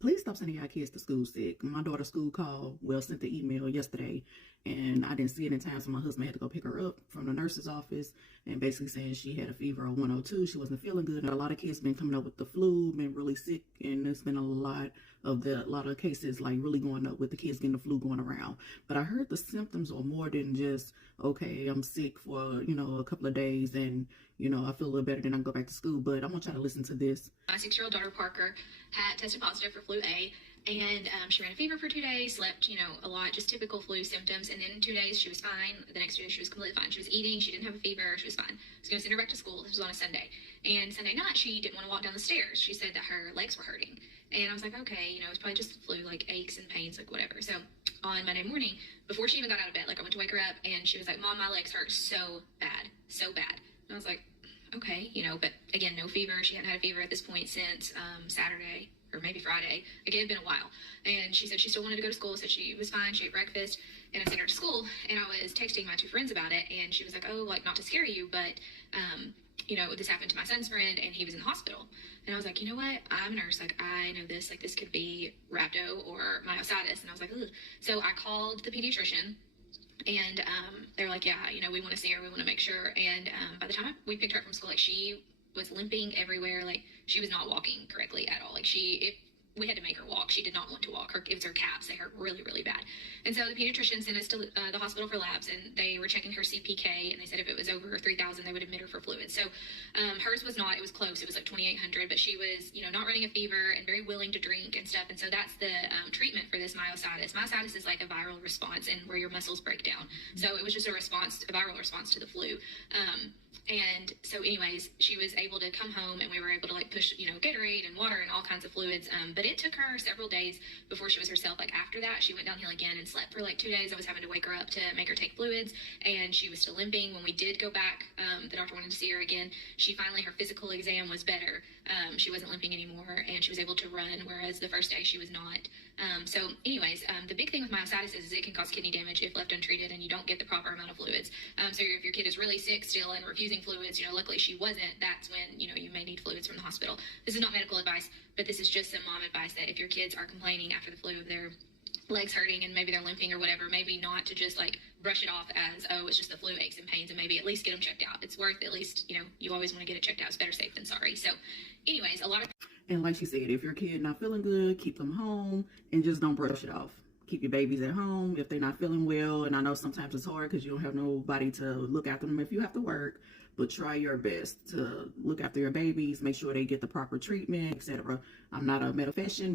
Please stop sending your kids to school sick. My daughter's school called, sent the email yesterday, and I didn't see it in time, so my husband had to go pick her up from the nurse's office, and basically saying she had a fever of 102. She wasn't feeling good. And a lot of kids been coming up with the flu, been really sick, and there's been a lot of cases like really going up with the kids getting the flu going around. But I heard the symptoms are more than just, okay, I'm sick for, a couple of days, and, I feel a little better, then I can go back to school. But I want y'all to listen to this. My 6-year-old daughter, Parker, had tested positive for flu A, and she ran a fever for 2 days, slept, a lot, just typical flu symptoms. And then in 2 days, she was fine. The next 2 days, she was completely fine. She was eating. She didn't have a fever. She was fine. I was going to send her back to school. This was on a Sunday. And Sunday night, she didn't want to walk down the stairs. She said that her legs were hurting. And I was like, okay, it's probably just the flu, like aches and pains, like whatever. So on Monday morning, before she even got out of bed, I went to wake her up, and she was like, Mom, my legs hurt so bad, so bad. And I was like, okay, but again, no fever. She hadn't had a fever at this point since Saturday or maybe Friday. Like, it had been a while. And she said she still wanted to go to school, said she was fine. She ate breakfast, and I sent her to school, and I was texting my 2 friends about it, and she was like, oh, like, not to scare you, but, this happened to my son's friend, and he was in the hospital. And I was like, you know what? I'm a nurse. Like, I know this. Like, this could be rhabdo or myositis. And I was like, ugh. So I called the pediatrician, and they were like, yeah, we want to see her. We want to make sure. And by the time we picked her up from school, like, she was limping everywhere. Like, she was not walking correctly at all. Like, we had to make her walk. She did not want to walk. It was her calves. They hurt really, really bad. And so the pediatrician sent us to the hospital for labs, and they were checking her CPK, and they said if it was over 3,000, they would admit her for fluids. So hers was not. It was close. It was like 2,800, but she was, not running a fever and very willing to drink and stuff. And so that's the treatment for this myositis. Myositis is like a viral response and where your muscles break down. So it was just a viral response to the flu. And so anyways, she was able to come home, and we were able to like push, Gatorade and water and all kinds of fluids. But it took her several days before she was herself. Like, after that, she went downhill again and slept for like 2 days. I was having to wake her up to make her take fluids, and she was still limping. When we did go back, the doctor wanted to see her again. Her physical exam was better. She wasn't limping anymore, and she was able to run, whereas the first day she was not. So anyways, the big thing with myositis is it can cause kidney damage if left untreated and you don't get the proper amount of fluids. So if your kid is really sick still and refusing fluids, luckily she wasn't, that's when, you may need fluids from the hospital. This is not medical advice, but this is just some mom advice that if your kids are complaining after the flu of their legs hurting and maybe they're limping or whatever, maybe not to just like brush it off as, oh, it's just the flu, aches and pains, and maybe at least get them checked out. It's worth at least, you always want to get it checked out. It's better safe than sorry. So anyways, And like she said, if your kid not feeling good, keep them home and just don't brush it off. Keep your babies at home if they're not feeling well. And I know sometimes it's hard because you don't have nobody to look after them if you have to work, but try your best to look after your babies, make sure they get the proper treatment, etc. I'm not a medication,